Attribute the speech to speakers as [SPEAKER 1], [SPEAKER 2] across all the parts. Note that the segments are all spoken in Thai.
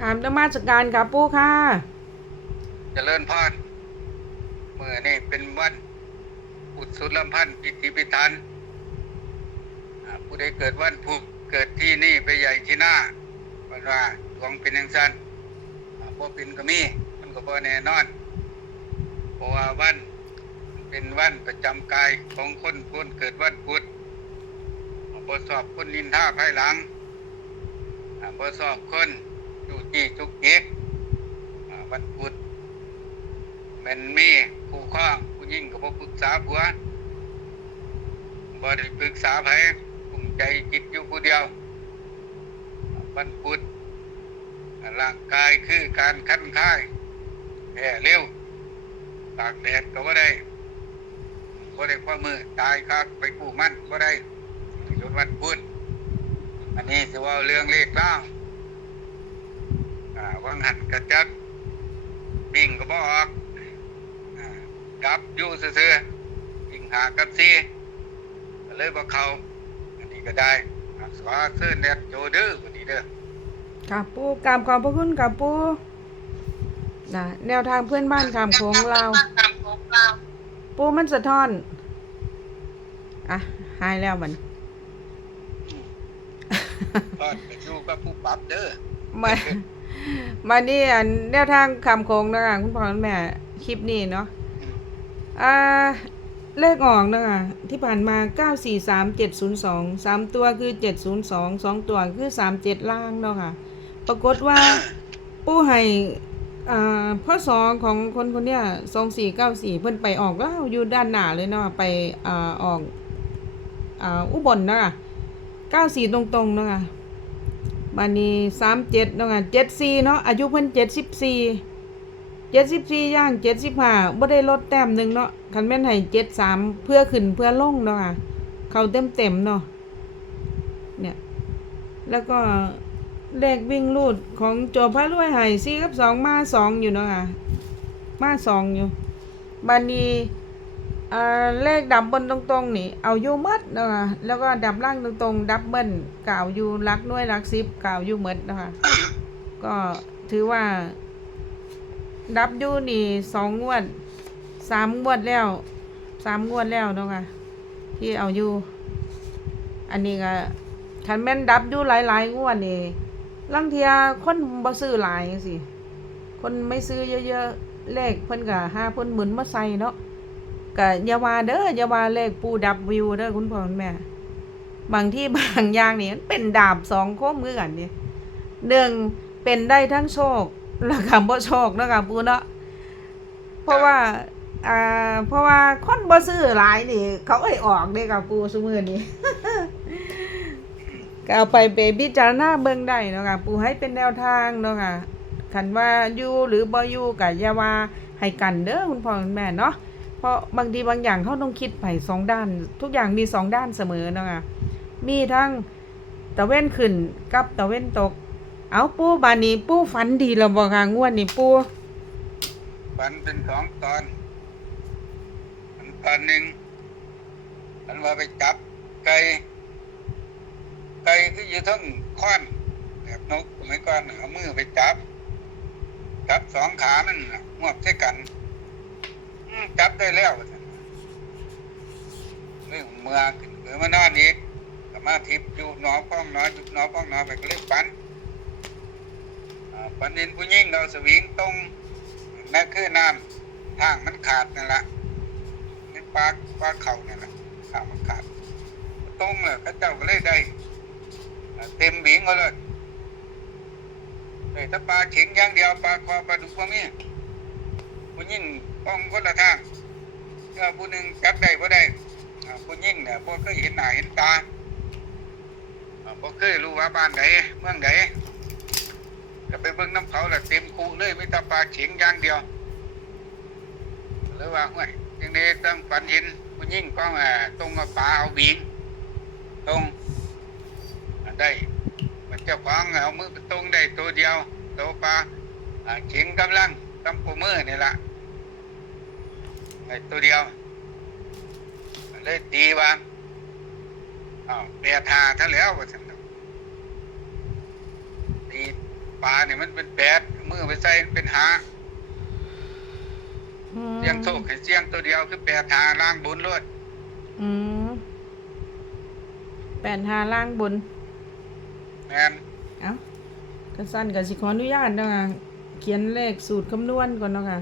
[SPEAKER 1] ถามนมาสการครับปู่ค่ะจ
[SPEAKER 2] เจริญพรเมื่อนี่เป็นวันอุดสุดลำพันธ์ปิติพิธันผู้ใดเกิดวันผูกเกิดที่นี่ไปใหญ่ที่หน้าวันว่าดวงเป็นอย่างสั้นอ่าบ่เป็นก็มี มันก็บ่แน่นอนเพราะว่าวันเป็นวันประจำกายของคนคนเกิดวันพุธอ่าบ่สอบคนนินท่าภายหลังอ่าบ่สอบคน จู้จี้จุกจิกวันพุธแมันมีผู้ข้องผู้ยิ่งกับปรึกษาผัวบ่ได้ปรึกษาไผกลุ่มใจคิดอยู่ผู้เดียวบันพุธร่างกายคือการคันค่ายแพ้เร็วตากแดดก็บ่ได้บ่ได้ความมือตายคักไปกู้มันบ่ได้จนวันพุธอันนี้สิเว่าเรื่องเลขล่าง อ่าวังหันกระจัดบิ่งก็บ่ออกอ่าดับอยู่ซื่อๆยิงหากับซีก็เลยบ่เข้าอันนี้ก็ได้อ่าสวาซื้อเน็ตโจเด้อวันนี้เด้อ
[SPEAKER 1] ครับปู่กราบขอบพระคุณครับปู่นะแนวทางเพื่อนบ้านคำโขงเราวปู่มันสะท้อน อะ หายแล้วมัน
[SPEAKER 2] ก็ไปอยู่กับผู้ปรับเด้อ
[SPEAKER 1] มา มานี่อันแนวทางคำโขงนะคะคุณพ่อคุณแม่คลิปนี้เนาะอ่าเลขออกนะคะที่ผ่านมา 943702 3 ตัวคือ 702 2 ตัวคือ 37 ล่างเนาะค่ะ ปรากฏว่าปู้ให้อ่าพ่อสองของคนคนเนี้ยสองสี่เก้าสี่เพิ่นไปออกเล่าวอยู่ด้านหน้าเลยเนาะไปอ่าออกอ่าอุบลเนาะเก้าสี่ตรงๆเนาะ บันนี้สามเจ็ดเนาะเจ็ดสี่เนาะอายุเพิ่นเจ็ดสิบสี่เจ็ดสิบสี่ย่างเจ็ดสิบห้าบ่ได้ลดแต้มหนึ่งเนาะคันแม่นให้เจ็ดสามเพื่อขึ้นเพื่อลงเนาะเขาเต็มเต็มเนาะเนี่ยแล้วก็เลขวิ่งรูดของโจพระรวยไห่สี่กับสองมาสองอยู่เนาะค่ะมาสองอยู่บันนี้ เลขดับบนตรงๆนี่เอาอยู่หมดนะคะแล้วก็ดับล่างตรงๆดับเบิลกล่าวอยู่รักน้วยรักซิบกล่าวอยู่หมดนะคะก็ถือว่า ดับอยู่นี่สองงวดสามงวดแล้วสามงวดแล้วนะคะที่เอาอยู่ อันนี้ก็คันแม่นดับอยู่หลายๆงวดนี่ลังเทียคนบ่ซื้อหลายจังซี่คนไม่ซื้อเยอะๆเลขเพิ่นก็ห้าเพิ่นหมุนมาใส่เนาะ ก็อย่าว่าเด้ออย่าว่าเลขปูดับวิวเด้อคุณพ่อคุณแม่ บางที่บางอย่างนี่มันเป็นดาบสองคมคือกันนี่หนึ่งเป็นได้ทั้งโชคแล้วก็บ่โชคเนาะค่ะปูเนาะเพราะว่าอ่าเพราะว่าคนบ่ซื้อหลายนี่ เขาเอ้ยออกเด้กับปูซุมื้อนี้ก็เอาไปไปพิจารณาเบิ่งได้เนาะค่ะปูให้เป็นแนวทางเนาะค่ะคันว่าอยู่หรือบ่อยู่ก็อย่าว่าให้กันเด้อคุณพ่อคุณแม่เนาะ เพราะบางทีบางอย่างเขาต้องคิดไปสองด้าน ทุกอย่างมีสองด้านเสมอเนาะคะมีทั้งตะเว้นขึ้นกับตะเว้นตก เอาปูบานนี้ปูฝันดีแล้วบ่ค่ะงวดนี้ปู
[SPEAKER 2] ฝันเป็นสองตอนอันตอนหนึ่งอันว่าไปจับไก่ไก่คือยู่ทั้งค้อนแบบนกสมัยก่อนเอามือไปจับ จับสองขามันน่ะงวบใส่กัน จับได้แล้วว่าซั่นเรื่องเมื่อขึ้นเมื่อมานอนอีกกมาทิพย์อยู่หนอป้องนออยู่หนอป้องหนอไปก็เลยฝันปันเห็นผู้หญิงเราสวิงตรงนั่นคือน้ำทางมันขาดนั่นแหละนี่ปลาปลาเข่านั่นแหละทางมันขาดตรงเลยพระเจ้าก็เลยได้เต็มหวิงเขาเลยเอ้ยถ้าปลาเข็งอย่างเดียวปลาคอปลาดุกพวกนี้ผู้ยิ่ง ป้องคนละทางเมื่อผู้หนึ่งจับได้บ่ได้ผู้ยิ่งเนี่ยพวกเคยเห็นหน้าเห็นตาอ่าพวกเคยรู้ว่าบ้านไหนเมืองไหนก็ไปเบิ่งน้ำเขาแหละเต็มคูเลยไม่ต่ปลาเข็งอย่างเดียวเลยว่าห้วยจังนี้ต้องฝันเห็นผู้ยิ่งก็อ่าตรงปลาเอาบิงตรงได้มันเจ้าของเอามือตรงได้ตัวเดียวตัวปลาอ่าเข็งกำลังกำปูมือนี่ละ ไอ้ตัวเดียวเลยตีว่าอ้าวแปรทาท่าแล้วว่าสันน่ะตีปลาเนี่ยมันเป็นแปดมือไปใส่เป็นหา
[SPEAKER 1] อืม
[SPEAKER 2] เสียงโชคให้เสียงตัวเดียวคือแปดหาล่างบนรถ
[SPEAKER 1] อืมแปดหาล่างบน
[SPEAKER 2] แมน
[SPEAKER 1] เอ้าก็สั้นกับสิขออนุญาตนะคะเขียนเลขสูตรคำนวณก่อนเนาะค่ะ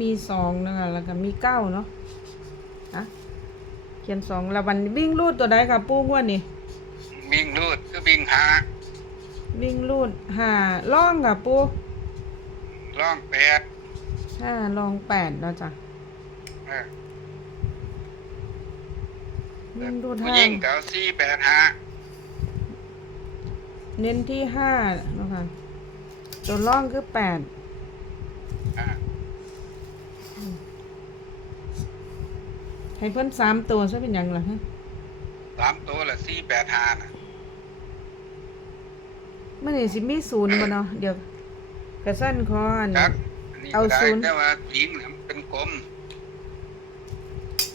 [SPEAKER 1] มีสองนะคะแล้วก็มีเก้าเนาะอะเขียนสองแล้ววันวิ่งรูดตัวใดค่ะปูงวดนี่
[SPEAKER 2] วิ่งรูดคือวิ่งหา
[SPEAKER 1] วิ่งรูดหาล่องค่ะปู
[SPEAKER 2] ล่องแปด
[SPEAKER 1] ห้าลองแปดเนาะจ้ะ
[SPEAKER 2] เออ
[SPEAKER 1] วิ่งรูด
[SPEAKER 2] ผู้
[SPEAKER 1] ห้า
[SPEAKER 2] หญิงเก่าสี่แปดหา
[SPEAKER 1] เน้นที่ห้าเนาะค่ะตัวล่องคือแปด
[SPEAKER 2] อ่า
[SPEAKER 1] ให้เพิ่นสามตัวซะเป็นหยังล่ะฮะ
[SPEAKER 2] สามตัวละสี่แปดหาน่ะ
[SPEAKER 1] มันนี่สิมีศูนย์บ่เนาะเดี๋ยวกระสั้นคออัน
[SPEAKER 2] ค
[SPEAKER 1] นี้
[SPEAKER 2] รับอันนี้
[SPEAKER 1] เอา
[SPEAKER 2] ก็ได้
[SPEAKER 1] ศูนย์
[SPEAKER 2] แต่ว่าหญิงเนี่ยมันเป็นกลม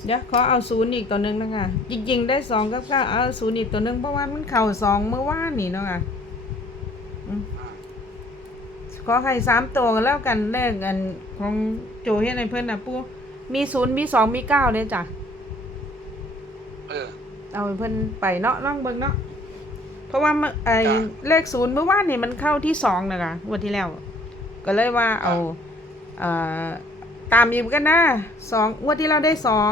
[SPEAKER 1] เดี๋ยวขอเอาศูนย์อีกตัวหนึงนะคะจริงๆได้สองกับเก้าเอาศูนย์อีกตัวหนึงเพราะว่ามันเข่าสองเมื่อวานนี่เนาะค่ะอืม
[SPEAKER 2] อ่า
[SPEAKER 1] ขอให้สามตัวกันแล้วกันเลขอันของโจเฮ็ดให้เพิ่นน่ะปูมีศูนย์มีสองมีเก้าเลยจ้ะ
[SPEAKER 2] เออ
[SPEAKER 1] เอาให้เพิ่นไปเนาะลองเบิ่งเนาะเพราะว่ามันไอ้
[SPEAKER 2] จ้ะ
[SPEAKER 1] เลขศูนย์เมื่อวานนี่มันเข้าที่สองนะคะงวันที่แล้ว ก็เลยว่าเอาเอ่อตามอีกกันนะสองงวดที่เราได้สอง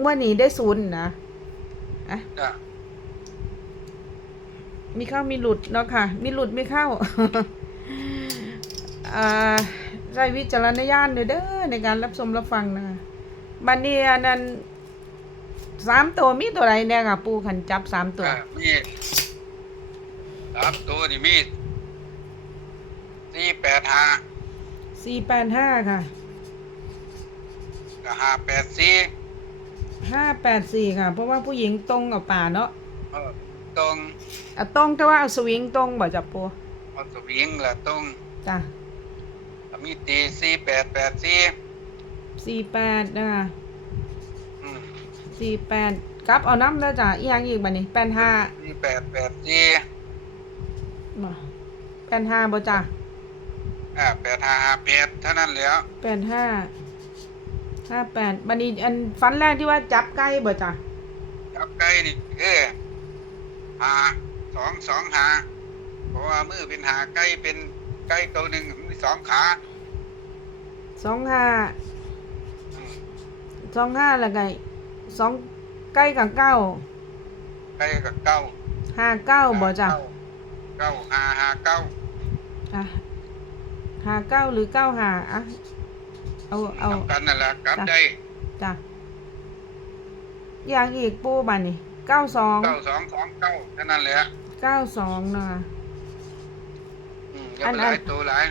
[SPEAKER 1] งวดนี้ได้ศูนย์นะอะ
[SPEAKER 2] จ้ะ
[SPEAKER 1] มีเข้ามีหลุดเนาะค่ะ มีหลุดมีเข้าอ่าใช้วิจารณญาณด้วยเด้อในการรับชมรับฟังนะคะบันนี้อันนั้น สามตัวมีตัวใดเนี่ยค่ะปูขันจับสามตัว
[SPEAKER 2] อ่ามีสามตัวนี่มีสี่แปดหา
[SPEAKER 1] สี่แปดห้าค่ะ
[SPEAKER 2] กับห้าแปดสี่
[SPEAKER 1] ห้าแปดสี่ค่ะ เพราะว่าผู้หญิงตรงกับป่าเนาะ
[SPEAKER 2] เออตรง
[SPEAKER 1] เอาตรงแต่ว่าเอาสวิงตรงบ่จับปู
[SPEAKER 2] เอาสวิงละตรง
[SPEAKER 1] จ้ะ
[SPEAKER 2] มีตีสี่แปดแปดสี่
[SPEAKER 1] สี่แปดนะคะ
[SPEAKER 2] อืม
[SPEAKER 1] สี่แปดกลับเอาน้ำแล้วจ้ะอีกอย่างอีกบันนี้แปดห้า
[SPEAKER 2] สี่แปดแปดสี่
[SPEAKER 1] บ่แปดห้าบ่จ้ะ
[SPEAKER 2] อ่าแปดห้าห้าแปดเท่านั้นแหล้ว
[SPEAKER 1] แปดห้าห้าแปดบันนี้อันฟันแรกที่ว่าจับใกล้บ่จ้ะ
[SPEAKER 2] จับไก่นี่คือหาสองสองหาเพราะว่ามือเป็นหาไก่เป็นไก่ตัวหนึ่งมีสองขา
[SPEAKER 1] สองห้า
[SPEAKER 2] อืม
[SPEAKER 1] สองห้าแล้วไง สองใกล้กับเก้า
[SPEAKER 2] ไก่กับเก้า
[SPEAKER 1] ห้าเก้าบ่จ้ะ
[SPEAKER 2] เก้าหาหาเก้า
[SPEAKER 1] อะห้าเก้าหรือเก้าห้าอะเอาเอา
[SPEAKER 2] ทำกันนั่นแหละกลับ
[SPEAKER 1] จ้ะ
[SPEAKER 2] ได้
[SPEAKER 1] จ้ะอย่างอีกปูบันนี้เก้าสอง
[SPEAKER 2] เก้าสองสองเก้าเท่านั้นแหละ
[SPEAKER 1] เก้าสองนะคะ
[SPEAKER 2] อืมอย่าไปหลายตัวหลาย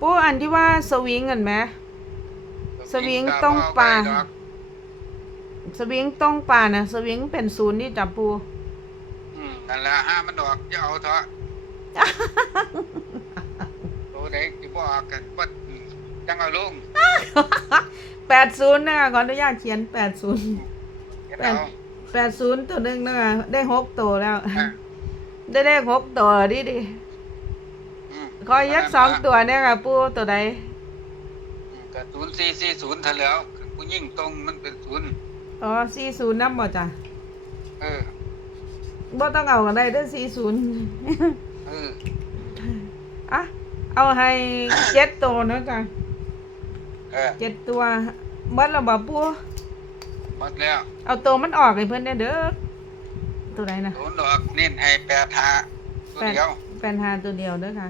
[SPEAKER 1] ปูอันที่ว่าสวิงกันไหมสวิงตรงปลา
[SPEAKER 2] เอไปดอก
[SPEAKER 1] สวิงตรงป่านะสวิงเป็นศูนย์ที่จับปู
[SPEAKER 2] อืมนั่นแหละห้ามันดอกจะเอาเถอะ ตัวไหนที่บอกกันว่าจังเอาลง
[SPEAKER 1] แปดศูนย์นะคะขออนุญาตเขียนแปดศูนย์
[SPEAKER 2] เก็บ
[SPEAKER 1] แปด
[SPEAKER 2] เอา
[SPEAKER 1] แปดศูนย์ตัวหนึ่งนะคะได้หกตัวแล้ว
[SPEAKER 2] อะ
[SPEAKER 1] ได้เลขหกตัวดิดิ
[SPEAKER 2] อืม
[SPEAKER 1] ขอยักสองตัวเนี่ยค่ะปูตัวใด
[SPEAKER 2] อืมก็ศูนย์สี่สี่ศูนย์เท่าแล้วผู้ยิ่งตรงมันเป็นศูนย์
[SPEAKER 1] อ๋อสี่ศูนย์น้ำบ่จ้ะ
[SPEAKER 2] เออ
[SPEAKER 1] บ่ต้องเอากันได้เด้อสี่ศูนย์
[SPEAKER 2] เออ
[SPEAKER 1] อะเอาให้เจ็ดตัวนะจ้ะ
[SPEAKER 2] เออ
[SPEAKER 1] เจ็ดตัวเบิดแล้วบ่ปู
[SPEAKER 2] หมดแล้ว
[SPEAKER 1] เอาตัวมันออกให้เพิ่นได้เด้อตัวใดนะ
[SPEAKER 2] ศูนย์ดอกเน้นให้แปดหาตัว
[SPEAKER 1] แปด
[SPEAKER 2] เดียว
[SPEAKER 1] แปดหาตัวเดียวเด้อค่ะ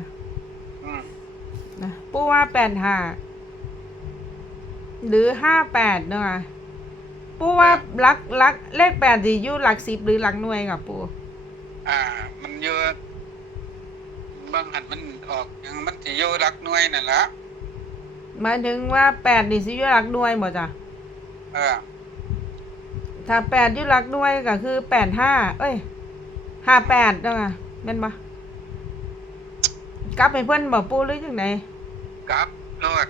[SPEAKER 2] อืม
[SPEAKER 1] นะปูว่าแปดห้าหรือห้าแปดเนาะค่ะ ปูว่าหลักหลักเลขแปดสิอยู่หลักสิบหรือหลักหน่วยค่ะปู
[SPEAKER 2] อ่า มันเยอะบางหันมันออกอย่างมันสิโยรักหน่วยนั่นแหละ
[SPEAKER 1] หมายถึงว่าแปดนี่สิอยู่หลักหน่วยบ่จ้ะ
[SPEAKER 2] เออ
[SPEAKER 1] ถ้าแปดอยู่หลักหน่วยก็คือแปดห้าเอ้ยห้าแปดเนาะค่ะแม่นบ่กลับให้เพิ่นบ่ปูหรือจังได
[SPEAKER 2] กลับโลด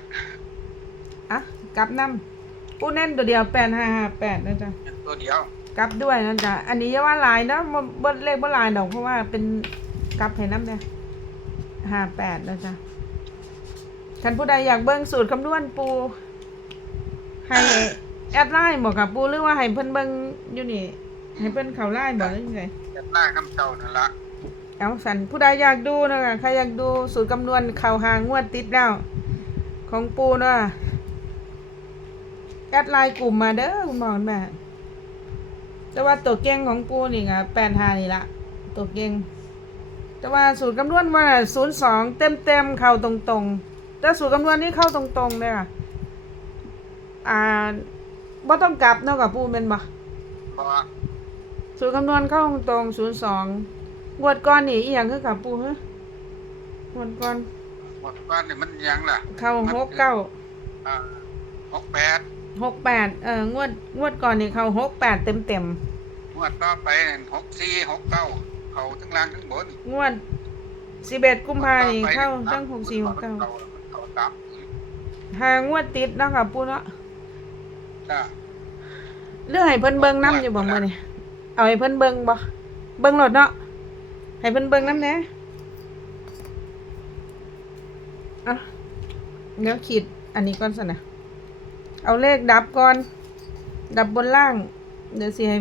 [SPEAKER 1] อะกลับนํ ปูแน่นตัวเดียวแปดห้าห้าแปดนะจ๊ะ
[SPEAKER 2] เป็นตัวเดียว
[SPEAKER 1] กลับด้วยนะจ๊ะอันนี้อย่าว่าหลายนะบ่บ่เลขบ่หลายดอกเพราะว่าเป็นกลับให้น้ำเด้อห้าแปดนะจ๊ะท่านผู้ใดอยากเบิ่งสูตรคำนวณปูให้แอดไลน์บอกกับปูหรือว่าให้เพิ่นเบิ่งอยู่นี่ให้เพิ่นเข้าไลน์บอกหรือยังไง
[SPEAKER 2] จะหน้าคำเก่านั่นละ
[SPEAKER 1] เอาสันผู้ใดอยากดูนะคะใครอยากดูสูตรคำนวณเข่าหางวดติดแล้ว ของปูเนาะ แอดไลน์กลุ่มมาเด้อคุณหมอคุณแม่แต่ว่าตัวเก่งของปูนี่ไงแปดหานี่ละตัวเก่งแต่ว่าสูตรคำนวณว่าศูนย์สองเต็มเต็มๆเข้าตรงๆแต่สูตรคำนวณนี่เข้าตรงๆเลยค่ะอ่าบ่ต้องกลับเนาะกับปูเป็นบ่
[SPEAKER 2] เพราะ
[SPEAKER 1] สูตรคำนวณเข้าตรงศูนย์สองงวดก้อนนี่อีหยังคือกับปูฮะงวดก้อน
[SPEAKER 2] หมดก้อนนี่มันยังล่ะ
[SPEAKER 1] เข้าหกเก้า
[SPEAKER 2] อ่าหกแปด
[SPEAKER 1] หกแปดเอองวดงวดก่อนนี่เข้าหกแปดเต็มเต็ม
[SPEAKER 2] งวดต่อไปหกสี่หกเก้าเขาทั้งล่างทั้งบน
[SPEAKER 1] ๆงวดสิบเอ็ดกุมภาพันธ์นี่เข้าตั้งหกสี่หกเก้า
[SPEAKER 2] เขาตาม
[SPEAKER 1] หางวดติดเนาะค่ะปูเนาะ
[SPEAKER 2] จ้า
[SPEAKER 1] เรื่องให้เพิ่นเบิ่งน้ำอยู่บ่มื้อนี่เอาให้เพิ่นเบิ่งบ่เบิ่งรถเนาะให้เพิ่นเบิ่งน้ำแหน่อะเดี๋ยวขีดอันนี้ก่อนสินะ เอาเลขดับก่อน ดับบนล่าง เดี๋ยวสิให้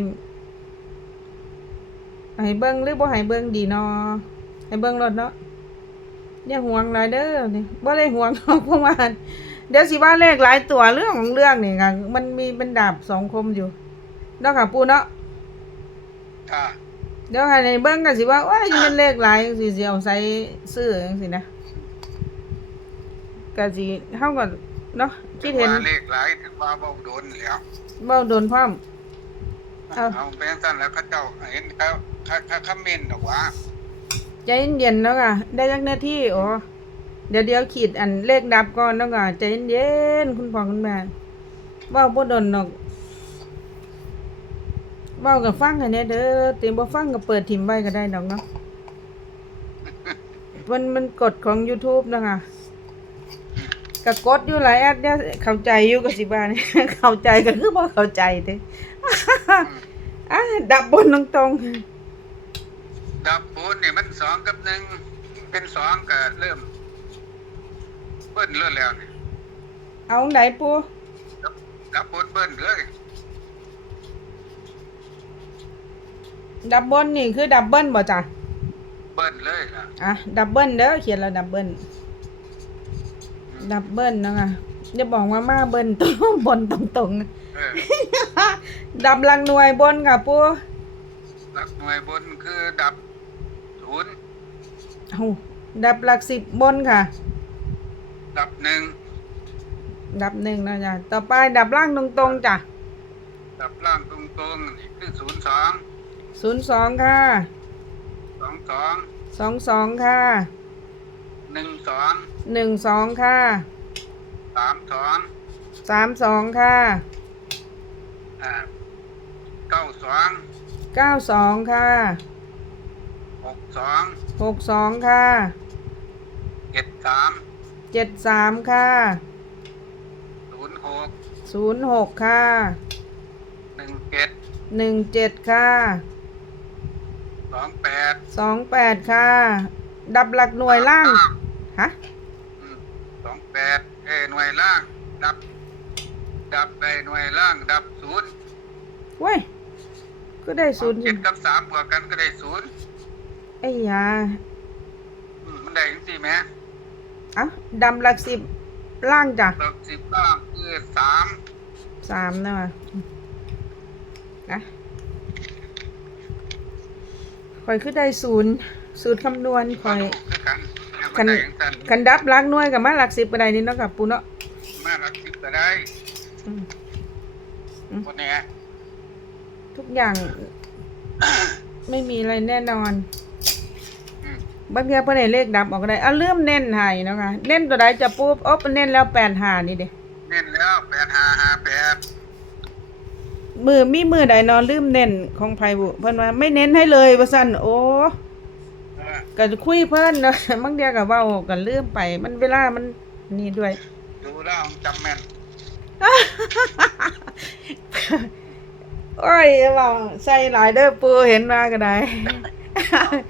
[SPEAKER 1] ให้เบิ่งหรือบ่ให้เบิ่งดีเนาะให้เบิ่งรถเนาะอย่าห่วงหลายเด้อนี่บ่ได้ห่วงหรอกเพราะว่าเดี๋ยวสิว่าเลขหลายตัวเรื่องของเรื่องนี่ค่ะมันมีเป็นดาบสองคมอยู่เนาะค่ะปูเนาะ
[SPEAKER 2] จ้า
[SPEAKER 1] เดี๋ยวให้ในเบิ่งก็สิว่าโอ้ยมันเลขหลายจังซี่สิเอาใส่ซื้อจังซี่นะก็สิเฮาก็ เนาะคิดเห็น
[SPEAKER 2] ว่าเลขหลายถึงว่าเบาโดนแล้ว
[SPEAKER 1] เว้าโดนพร้อม เอา
[SPEAKER 2] เอาเป็นสั้นแล้วเขาเจ้าเห็นเขาเขาเขาคอมเมนต์บอกว่า
[SPEAKER 1] ใจเย็นๆเนาะค่ะได้จักนาทีอ๋อเดี๋ยวเดี๋ยวขีดอันเลขดับก่อนเนาะค่ะใจเย็นๆคุณพ่อคุณแม่เว้าบ่โดนดอกเว้าก็ฟังให้แหน่เด้อเตรียมบ่ฟังก็เปิดทิมไว้ก็ได้ดอกเนาะมันมันกฎของ YouTube เนาะค่ะ ก็กดอยู่หลายแอดเนี่ยเข้าใจอยู่ก็สิบ้านี่เข้าใจก็คือบ่เข้าใจเด้อะดับบนตรง
[SPEAKER 2] ดับปูนนี่มันสองกับหนึ่งเป็นสองก็เริ่มเบิ้ลเรื่อยแล้วนี่
[SPEAKER 1] ๆเอาไหนปู
[SPEAKER 2] ดับดับปูนเบิ้ลเลย
[SPEAKER 1] ดับบนนี่คือดับเบิลบ่จ้ะ
[SPEAKER 2] เบิ้ลเลยนะ
[SPEAKER 1] อะดับเบิลเด้อเขียนแล้วดับเบิล ดับเบิลนะคะอย่าบอกว่ามาเบิลตรงบนตรงๆนะ
[SPEAKER 2] เออ
[SPEAKER 1] ดับลังหน่วยบนค่ะปู
[SPEAKER 2] หลักหน่วยบนคือดับศูนย์
[SPEAKER 1] เอาดับหลักสิบบนค่ะ
[SPEAKER 2] ดับหนึ่ง
[SPEAKER 1] ดับหนึ่งนะจ้ะต่อไปดับล่างตรงๆจ้ะ
[SPEAKER 2] ดับล่างตรงๆนี่คือศูนย์สอง
[SPEAKER 1] ศูนย์สองค่ะ
[SPEAKER 2] สองสอง
[SPEAKER 1] สองสองค่ะ
[SPEAKER 2] หนึ่งสอง
[SPEAKER 1] หนึ่งสองค่ะ
[SPEAKER 2] สามสอง
[SPEAKER 1] สามสองค่ะ
[SPEAKER 2] อ่าเก้าสอง
[SPEAKER 1] เก้าสองค่ะ
[SPEAKER 2] หกสอง
[SPEAKER 1] หกสองค่ะ
[SPEAKER 2] เจ็ดสาม
[SPEAKER 1] เจ็ดสามค่ะ
[SPEAKER 2] ศูนย์หก
[SPEAKER 1] ศูนย์หกค่ะ
[SPEAKER 2] หนึ่งเจ็ด
[SPEAKER 1] หนึ่งเจ็ดค่ะ
[SPEAKER 2] สองแปด
[SPEAKER 1] สองแปดค่ะ ดับหลักหน่วยล่าง ฮะ
[SPEAKER 2] อืมสองแปดเอ้ยหน่วยล่าง ดับ ดับไปหน่วยล่าง ดับศูนย์
[SPEAKER 1] เว้ยก็ได้ศูนย์อ
[SPEAKER 2] เจ็
[SPEAKER 1] ยู่
[SPEAKER 2] ดกับสามบวกกันก็ได้ศูนย์
[SPEAKER 1] ไอ้ยา
[SPEAKER 2] อืมมันได้ยังสี่ไหม
[SPEAKER 1] เอ้าดำหลักสิบล่างจ้ะ
[SPEAKER 2] หลักสิบล่างคือสาม
[SPEAKER 1] สามนะวะนะคอยขึ้นได้ศูนย์ศูนย์คำนวณค
[SPEAKER 2] ก็
[SPEAKER 1] อย
[SPEAKER 2] ลูกคือกันแล้ว
[SPEAKER 1] คั
[SPEAKER 2] มัน
[SPEAKER 1] น
[SPEAKER 2] ได้ยังสั้น
[SPEAKER 1] คันดับหลักหน่วยกับมาหลักสิบก็ได้นี่เนาะกับปูเนาะ
[SPEAKER 2] มาหลักสิบก็ได้
[SPEAKER 1] อืมอืม
[SPEAKER 2] คนเนี้ย
[SPEAKER 1] ทุกอย่าง ไม่มีอะไรแน่นอน
[SPEAKER 2] อืม
[SPEAKER 1] บางทีเพื่อนให้เลขดับออกก็ได้เอาเริ่มเน้นให้เนาะคะเน้นตัวใดจะปุ๊บอ๊บเน้นแล้วแปดหานี่เด้
[SPEAKER 2] เน้นแล้วแปดห้าห้าแปด
[SPEAKER 1] มือมีมือใดนอนลืมเน้นของไผบุเพิ่นว่าไม่เน้นให้เลยว่าซั่นโอ้
[SPEAKER 2] เออ
[SPEAKER 1] ก็คุยเพิ่นเนาะบางเดียวก็เว้าก็ลืมไป มันเวลามันนี่ด้วย
[SPEAKER 2] ดูแล้วจำแม่น
[SPEAKER 1] โอ้ยเว้าใส่หลายเด้อปูเห็นมาก็ได้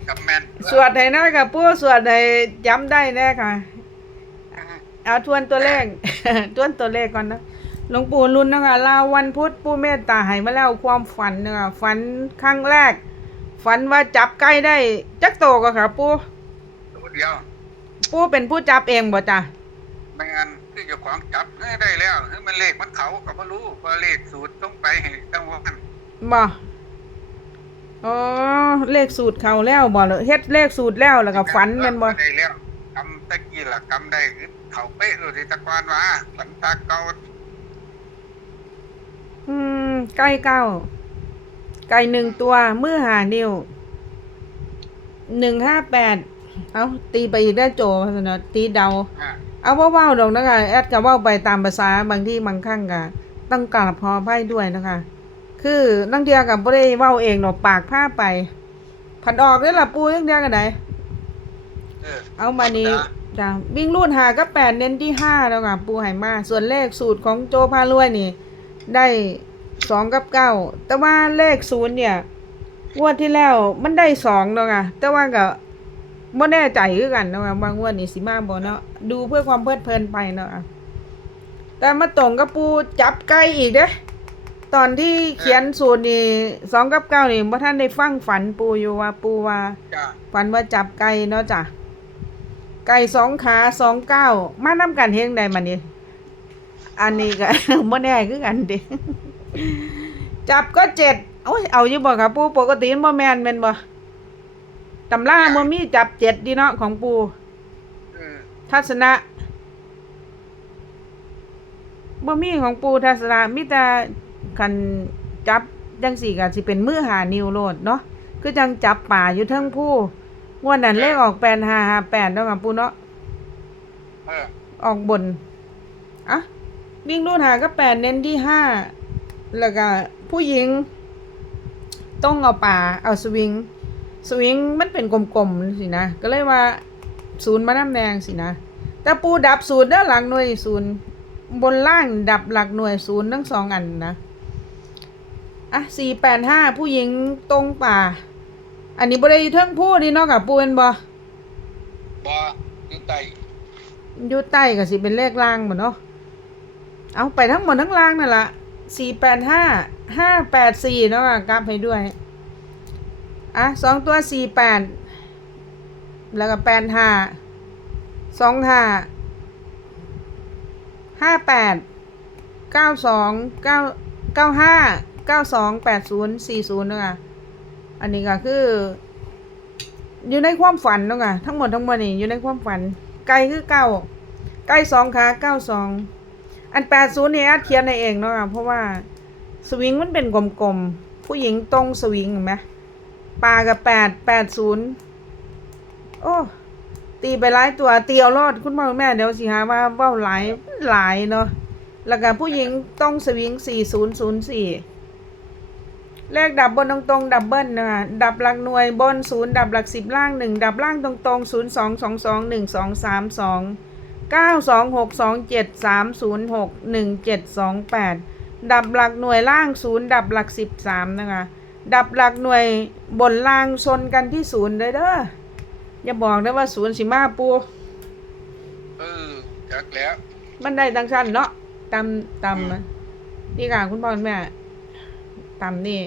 [SPEAKER 2] กับแม่น
[SPEAKER 1] สวดให้นะกับปูสวดให้ย้ำได้แน่ค่ะ
[SPEAKER 2] อืม
[SPEAKER 1] เอาทวนตัวเลข ทวนตัวเลขก่อนนะหลวงปู่รุนนะคะลาวันพุธปู่เมตตาให้มาแล้วความฝันนะคะฝันครั้งแรก ฝันว่าจับไก่ได้จักโตก็ค่ะปู่
[SPEAKER 2] ตัวเดียว
[SPEAKER 1] ปู่เป็นผู้จับเองบ่จ้ะ
[SPEAKER 2] ไม่งั้นคือเจ้าของจับให้ได้แล้วให้มันเลขมันเขาก็บ่รู้ว่าเลขสูตรต้องไปให้ตั้งวัน
[SPEAKER 1] บ่อ๋อเลขสูตรเขาแล้วบ่เหรอเฮ็ดเลขสูตรแล้วแล้วก็ฝันแม่นบ่
[SPEAKER 2] ได้แล้วกำตะกี้ล่ะกำได้คือเขาเป๊ะเลยที่ตะกอนว่าฝันตาเก่า
[SPEAKER 1] อืมไก่เก้า ไก่หนึ่งตัวมือหานิ้วหนึ่งห้าแปดเอาตีไปอีกได้โจพัฒนาตีเดา
[SPEAKER 2] อ่า
[SPEAKER 1] เอาเว้าๆดอกนะคะแอดก็เว้าไปตามภาษาบางที่บางครั้งก็ต้องกราบขออภัยด้วยนะคะ คือนังเดียกับบ่ได้เว้าเองดอกปากผ้าไป ผันออกได้อล่ะปูยังเดียกันไหน
[SPEAKER 2] เออ
[SPEAKER 1] เอามานี้จ้ะวิ่งรูดหาก็แปดเน้นที่ห้าแล้วค่ะปูไหมาส่วนเลขสูตรของโจพารวยนี่ ได้ สองกับเก้าแต่ว่าเลขศูนย์เนี่ยงวดที่แล้วมันได้สองแล้วค่ะแต่ว่าก็บ่แน่ใจคือกันเนาะค่ะบางงวดนี่สิมาบ่เนาะดูเพื่อความเพลิดเพลินไปเนาะอะแต่มาตรงกับปูจับไก่อีกเด้ตอนที่เขียนสูตรนี่สองกับเก้านี่บ่ท่านได้ฟังฝันปูอยู่ว่าปูว่า
[SPEAKER 2] จ้า
[SPEAKER 1] ฝันว่าจับไก่เนาะจ้ะไก่สองขาสองเก้ามานำกันเฮงใดมานี่อันนี้ก็บ่แน่คือกันเดิ จับก็เจ็ดโอ้ยเอาอยู่บ่ครับปูปกติมันบ่แม่นแม่นบ่ตำราบ่มีจับเจ็ดดีเนาะของปู
[SPEAKER 2] เออ
[SPEAKER 1] ทัศนะบ่มีของปูทัศนะมีแต่คันจับจังสี่ก็สิเป็นมือหานิ้วโลดเนาะคือจังจับป่าอยู่เทิงผู้งวดนั้นเลขออก8558เนาะครับปูเนาะ
[SPEAKER 2] เออ
[SPEAKER 1] ออกบนอะวิ่งรูดหาก็แปดเน้นที่ห้า แล้วก็ผู้หญิงต้องเอาป่าเอาสวิง สวิงมันเป็นกลมๆสินะ ก็เลยว่าศูนย์มาน้ำแดงสินะ แต่ปูดับศูนย์ด้านหลังหน่วยศูนย์บนล่างดับหลักหน่วยศูนย์ทั้งสองอันนะ อะสี่แปดห้าผู้หญิงตรงป่า อันนี้บริเทิงผู้นี่เนาะกับปูเป็นบอ
[SPEAKER 2] บ่อยู่ใต้
[SPEAKER 1] อยู่ใต้ก็สิเป็นเลขล่างหมดเนาะ เอาไปทั้งหมดทั้งล่างนั่นละ สี่แปดห้าห้าแปดสี่เนาะกลับให้ด้วย อะสองตัวสี่แปดแล้วก็แปดห้าสองห้าห้าแปดเก้าสองเก้าเก้าห้าเก้าสองแปดศูนย์สี่ศูนย์เนาะอะอันนี้ก็คือ อยู่ในความฝันเนาะคะทั้งหมดทั้งมวลนี่อยู่ในความฝัน ไกลคือเก้าไกลสองขาเก้าสอง อันแปดศูนย์นี่อาจเขียนในเองเนาะเพราะว่าสวิงมันเป็นกลมๆ ผู้หญิงตรงสวิงเห็นไหมปลากับแปดแปดศูนย์โอ้ตีไปหลายตัวเตีเอารอดคุณพ่อคุณแม่เดี๋ยวสิหาว่าเว้าหลายหลายเนาะแล้วก็ผู้หญิงต้องสวิงสี่ศูนย์ศูนย์สี่เลขดับบนตรงๆ ดับเบิลนะคะดับหลักหน่วยบนศูนย์ดับหลักสิบล่างหนึ่งดับล่างตรงๆศูนย์สองสองสองหนึ่งสองสามสอง เก้าสองหกสองเจ็ดสามศูนย์หกหนึ่งเจ็ดสองแปดดับหลักหน่วยล่างศูนย์ดับหลักสิบสามนะคะ ดับหลักหน่วยบนล่างชนกันที่ศูนย์เลยเด้ออย่าบอกนะว่าศูนย์สิมาปู
[SPEAKER 2] เออจักแล้ว
[SPEAKER 1] มันได้ดังสั้นเนาะตามตามนะนี่ค่ะคุณพ่อคุณแม่ตามนี่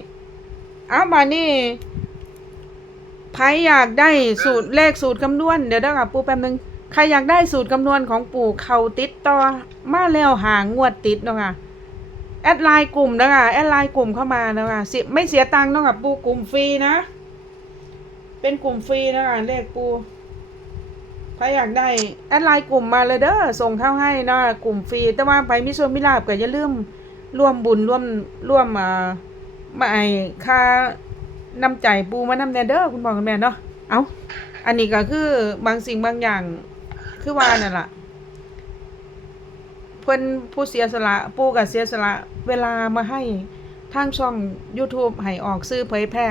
[SPEAKER 1] เอามานี่ใครอยากได้สูตรเลขสูตรคำนวณเดี๋ยวเด้อค่ะปูแป๊บนึง ใครอยากได้สูตรคำนวณของปู่เขาติดต่อมาแล้วหางวดติดเนาะค่ะแอดไลน์กลุ่มนะค่ะแอดไลน์กลุ่มเข้ามานะค่ะสิไม่เสียตังค์เนาะค่ะปูกลุ่มฟรีนะ เป็นกลุ่มฟรีนะคะเลขปูถ้าอยากได้แอดไลน์กลุ่มมาเลยเด้อส่งเข้าให้นะกลุ่มฟรีแต่ว่าไปมิโซมิลาบก็อย่าลืมร่วมบุญร่วมร่วมอ่ามาไอ้ค่านำใจปูมานำแนเด้อคุณพ่อคุณแม่เนาะเอาอันนี้ก็คือบางสิ่งบางอย่าง คือว่านั่นล่ะ เพิ่นผู้เสียสละปูกับเสียสละ เวลามาให้ทางช่อง YouTube ให้ออกซื้อเผยแพร่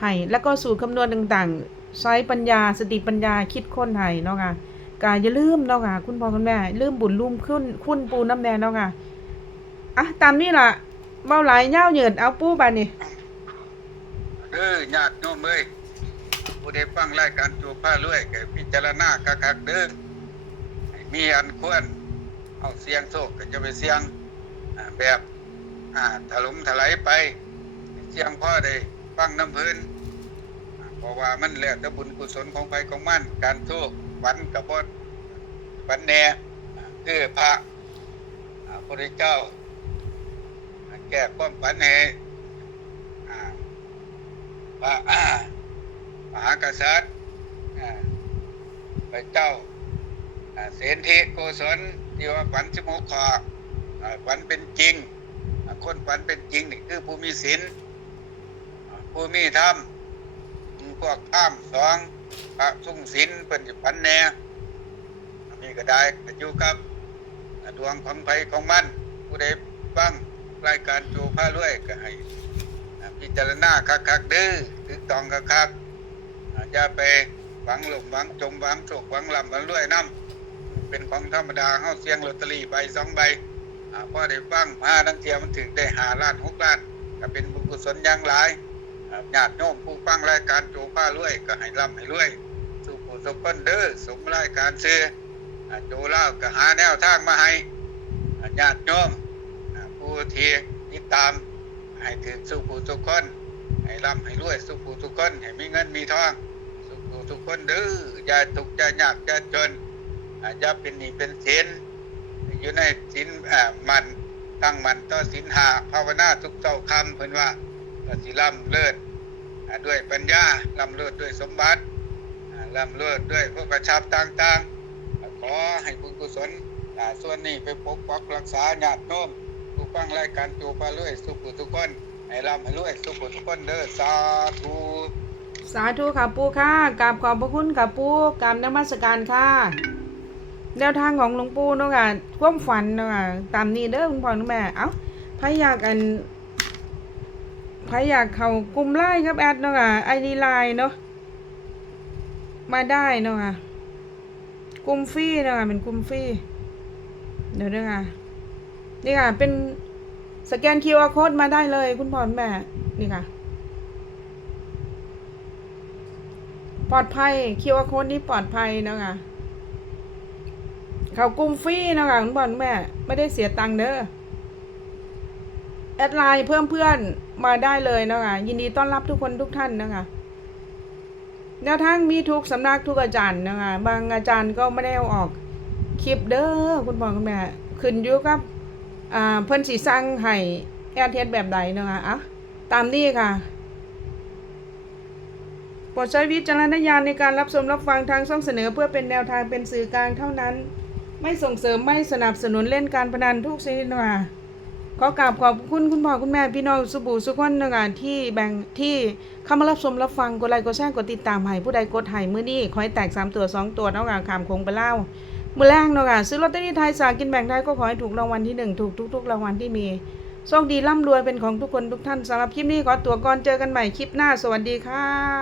[SPEAKER 1] ให้แล้วก็สูตรคำนวณต่างๆ ใช้ปัญญาสติปัญญาคิดค้นให้เนาะค่ะก็อย่าลืมเนาะค่ะคุณพ่อคุณแม่ลืมบุญลืมขึ้นคุณปูน้ำแดงเนาะค่ะอะตามนี้ล่ะเบาหลายยาเหยินเอาปูบาดนี่
[SPEAKER 2] เออญาติโยมเอ้ยผู้ใดฟังรายการจูผ้าลวยก็พิจารณาคักๆเด้อ มีอันควร เอาเสียงโชคก็จะไปเสียงแบบถลุมถลายไป เสียงพ่อได้ฟังน้ำพื้นเพราะว่ามันแล้วแต่บุญกุศลของไปของมันการโชคฝันกับบดฝันแหน่คือพระพระเจ้า แก้ความฝันให้อ่พระอ่ามหากษัตริย์พระเจ้า เสนทิโกศลที่ว่าฝันสมุขขอฝันเป็นจริง คนฝันเป็นจริงนี่คือผู้มีศีลอ่าผู้มีธรรมพวกข้ามสองพระสุ่งศีลเป็นสิฝันแน่อันนี้ก็ได้อยู่กับดวงของไผของมัน ผู้ใดฟังรายการโจผ้ารวยก็ให้อ่าพิจารณาคักๆเด้อถึกต้องคักๆอ่าอย่าไปหวังหลงหวังจมหวังโชคหวังลำหวังรวยน้ำ เป็นของธรรมดาเฮาเสียงลอตเตอรี่ใบสองใบอ่อได้ฟังมาทั้งเทียมันถึงได้หาล้านหกล้านก็เป็นบุญกุศลอย่างหลายญาติโยมผู้ฟังรายการโจผ้ารวย ก็ให้ร่ำให้รวยสุขสุขคนเด้อสมรายการซื้อโจเล่าก็หาแนวทางมาให้ญาติโยมผู้ที่ติดตามให้ถึงสุขทุกคนให้ร่ำให้รวยสุขทุกคนให้มีเงินมีทองสุขทุกคนเด้ออย่าทุกข์อย่ายากอย่าจน อาอย่าเป็นหนี้เป็นสินอยู่ในสินมันตั้งมันต่อสินหาภาวนาทุกเจ้าคำเพิ่นว่าสิร่ำเลิศด้วยปัญญาร่ำเลิศด้วยสมบัติอ่ำเลิศด้วยพวกกระชับต่างๆ ขอให้บุญกุศลส่วนนี้ไปปกปักรักษาญาติโน้มผู้ฟังรายการจูปลาเลื่อยสุขุทุกคนให้ร่ำให้รวยสุขุทุกคนเด้อสาธุ
[SPEAKER 1] สาธุค่ะปูค่ะกราบขอบพระคุณค่ะปูกราบนมัสการค่ะ แนวทางของหลวงปู่เนาะค่ะความฝันเนาะค่ะตามนี้เด้อคุณพ่อคุณแม่เอ้าใครอยากอันใครอยากเข้ากลุ่มไลน์ครับแอดเนาะค่ะไอดีไลน์เนาะมาได้เนาะค่ะกลุ่มฟรีเนาะค่ะเป็นกลุ่มฟรีเดี๋ยวเด้อค่ะนี่ค่ะ เป็นสแกน QR code มาได้เลยคุณพ่อคุณแม่นี่ค่ะปลอดภัย QR code นี้ปลอดภัยเนาะค่ะ เขากลุ่มฟรีเนาะคะคุณบอลแม่ ไม่ได้เสียตังค์เด้อแอดไลน์เพิ่มเพื่อนมาได้เลยเนาะคะยินดีต้อนรับทุกคนทุกท่านเนาะคะแนวทางมีทุกสำนักทุกอาจารย์เนาะคะบางอาจารย์ก็ไม่ได้เอาออกคลิปเด้อคุณพ่อคุณแม่ขึ้นอยู่กับอ่าเพิ่อนสีสั่งให้แอดเทสแบบใดเนาะคะอะตามนี้ค่ะโปรดใช้วิจารณญาณในการรับชมรับฟังทางช่องเสนอเพื่อเป็นแนวทางเป็นสื่อกลางเท่านั้น ไม่ส่งเสริมไม่สนับสนุนเล่นการพนันทุกชนิดนะคะขอกราบขอบคุณคุณพ่อคุณแม่พี่น้องสุบูสุขคนนะคะที่แบ่งที่เข้ามารับชมรับฟังกดไลค์กดแชร์กดติดตามให้ผู้ใดกดให้มื้อนี้ขอให้แตก 3 ตัว 2 ตัวเนาะค่ะขามคงไปเล่ามื้อแรกเนาะค่ะซื้อลอตเตอรี่ไทยสากกินแบ่งไทยก็ขอให้ถูกรางวัลที่ 1 ถูกทุก ๆ รางวัลที่มีโชคดีร่ำรวยเป็นของทุกคนทุกท่านสำหรับคลิปนี้ขอตัวก่อนเจอกันใหม่คลิปหน้าสวัสดีค่ะ